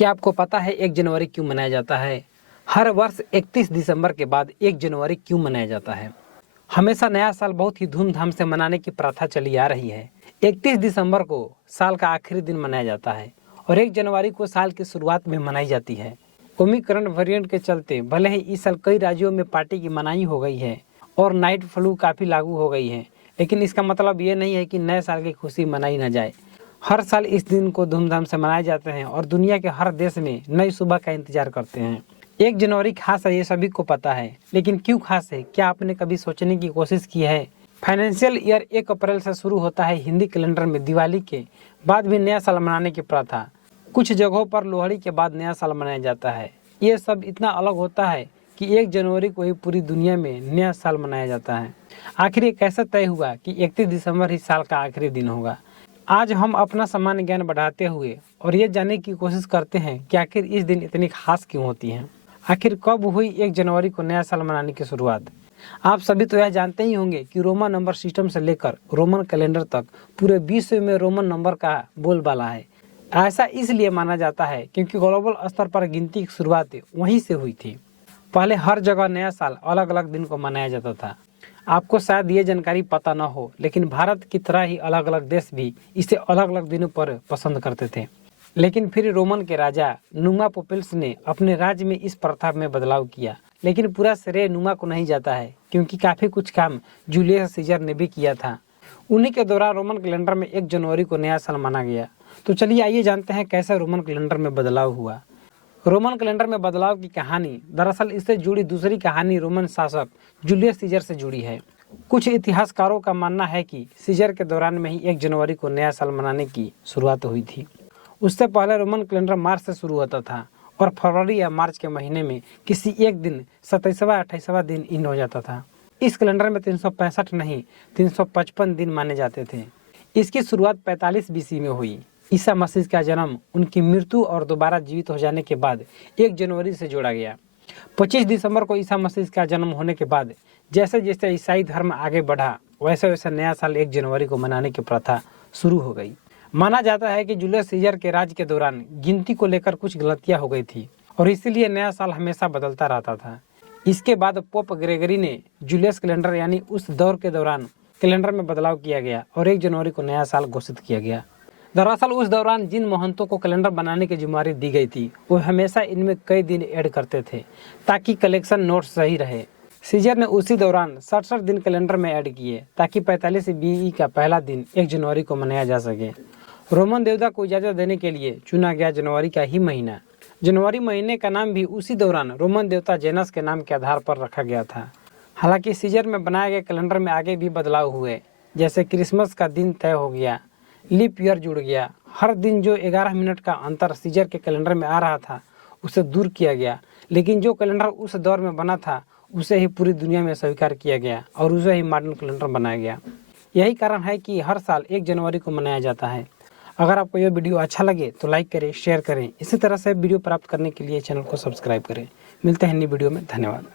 क्या आपको पता है 1 जनवरी क्यों मनाया जाता है? हर वर्ष 31 दिसंबर के बाद 1 जनवरी क्यों मनाया जाता है? हमेशा नया साल बहुत ही धूमधाम से मनाने की प्रथा चली आ रही है। 31 दिसंबर को साल का आखिरी दिन मनाया जाता है और 1 जनवरी को साल की शुरुआत में मनाई जाती है। ओमिक्रॉन वेरिएंट के चलते भले ही इस साल कई राज्यों में पार्टी की मनाही हो गई है और नाइट फ्लू काफ़ी लागू हो गई है, लेकिन इसका मतलब ये नहीं है कि नए साल की खुशी मनाई न जाए। हर साल इस दिन को धूमधाम से मनाए जाते हैं और दुनिया के हर देश में नई सुबह का इंतजार करते हैं। 1 जनवरी खास है, ये सभी को पता है, लेकिन क्यों खास है, क्या आपने कभी सोचने की कोशिश की है? फाइनेंशियल ईयर 1 अप्रैल से शुरू होता है। हिंदी कैलेंडर में दिवाली के बाद भी नया साल मनाने की प्रथा। कुछ जगहों पर लोहड़ी के बाद नया साल मनाया जाता है। ये सब इतना अलग होता है कि 1 जनवरी को ही पूरी दुनिया में नया साल मनाया जाता है। आखिर ये कैसे तय हुआ कि 31 दिसंबर ही साल का आखिरी दिन होगा? आज हम अपना सामान्य ज्ञान बढ़ाते हुए और ये जानने की कोशिश करते हैं कि आखिर इस दिन इतनी खास क्यों होती है। आखिर कब हुई 1 जनवरी को नया साल मनाने की शुरुआत? आप सभी तो यह जानते ही होंगे कि रोमन नंबर सिस्टम से लेकर रोमन कैलेंडर तक पूरे विश्व में रोमन नंबर का बोलबाला है। ऐसा इसलिए माना जाता है क्योंकि ग्लोबल स्तर पर गिनती की शुरुआत वहीं से हुई थी। पहले हर जगह नया साल अलग अलग दिन को मनाया जाता था। आपको शायद ये जानकारी पता न हो, लेकिन भारत की तरह ही अलग अलग देश भी इसे अलग अलग दिनों पर पसंद करते थे। लेकिन फिर रोमन के राजा नुमा पोपिलस ने अपने राज्य में इस प्रथा में बदलाव किया, लेकिन पूरा श्रेय नुमा को नहीं जाता है क्योंकि काफ़ी कुछ काम जूलियस सीजर ने भी किया था। उन्हीं के दौरान रोमन कैलेंडर में 1 जनवरी को नया साल माना गया। तो चलिए आइए जानते हैं कैसे रोमन कैलेंडर में बदलाव हुआ। रोमन कैलेंडर में बदलाव की कहानी, दरअसल इससे जुड़ी दूसरी कहानी रोमन शासक जूलियस सीजर से जुड़ी है। कुछ इतिहासकारों का मानना है कि सीजर के दौरान में ही 1 जनवरी को नया साल मनाने की शुरुआत हुई थी। उससे पहले रोमन कैलेंडर मार्च से शुरू होता था और फरवरी या मार्च के महीने में किसी एक दिन 27वां 28वां दिन इन हो जाता था। इस कैलेंडर में 365 नहीं 355 दिन माने जाते थे। इसकी शुरुआत 45 बीसी में हुई। ईसा मसीह का जन्म, उनकी मृत्यु और दोबारा जीवित हो जाने के बाद 1 जनवरी से जोड़ा गया। 25 दिसंबर को ईसा मसीह का जन्म होने के बाद जैसे जैसे ईसाई धर्म आगे बढ़ा, वैसे वैसे नया साल 1 जनवरी को मनाने की प्रथा शुरू हो गई। माना जाता है कि जूलियस सीजर के राज के दौरान गिनती को लेकर कुछ गलतियां हो गई थी और इसीलिए नया साल हमेशा बदलता रहता था। इसके बाद पोप ग्रेगरी ने जूलियस कैलेंडर यानी उस दौर के दौरान कैलेंडर में बदलाव किया गया और 1 जनवरी को नया साल घोषित किया गया। दरअसल उस दौरान जिन महंतों को कैलेंडर बनाने की जिम्मेदारी दी गई थी, वो हमेशा इनमें कई दिन ऐड करते थे ताकि कलेक्शन नोट सही रहे। सीजर ने उसी दौरान 67 दिन कैलेंडर में ऐड किए ताकि 45 बीई का पहला दिन 1 जनवरी को मनाया जा सके। रोमन देवता को इजाज़त देने के लिए चुना गया जनवरी का ही महीना। जनवरी महीने का नाम भी उसी दौरान रोमन देवता जेनस के नाम के आधार पर रखा गया था। हालांकि सीजर में बनाए गए कैलेंडर में आगे भी बदलाव हुए, जैसे क्रिसमस का दिन तय हो गया, लीप ईयर जुड़ गया। हर दिन जो 11 मिनट का अंतर सीजर के कैलेंडर में आ रहा था, उसे दूर किया गया, लेकिन जो कैलेंडर उस दौर में बना था उसे ही पूरी दुनिया में स्वीकार किया गया और उसे ही मॉडर्न कैलेंडर बनाया गया। यही कारण है कि हर साल 1 जनवरी को मनाया जाता है। अगर आपको यह वीडियो अच्छा लगे तो लाइक करें, शेयर करें। इसी तरह से वीडियो प्राप्त करने के लिए चैनल को सब्सक्राइब करें। मिलते हैं नई वीडियो में। धन्यवाद।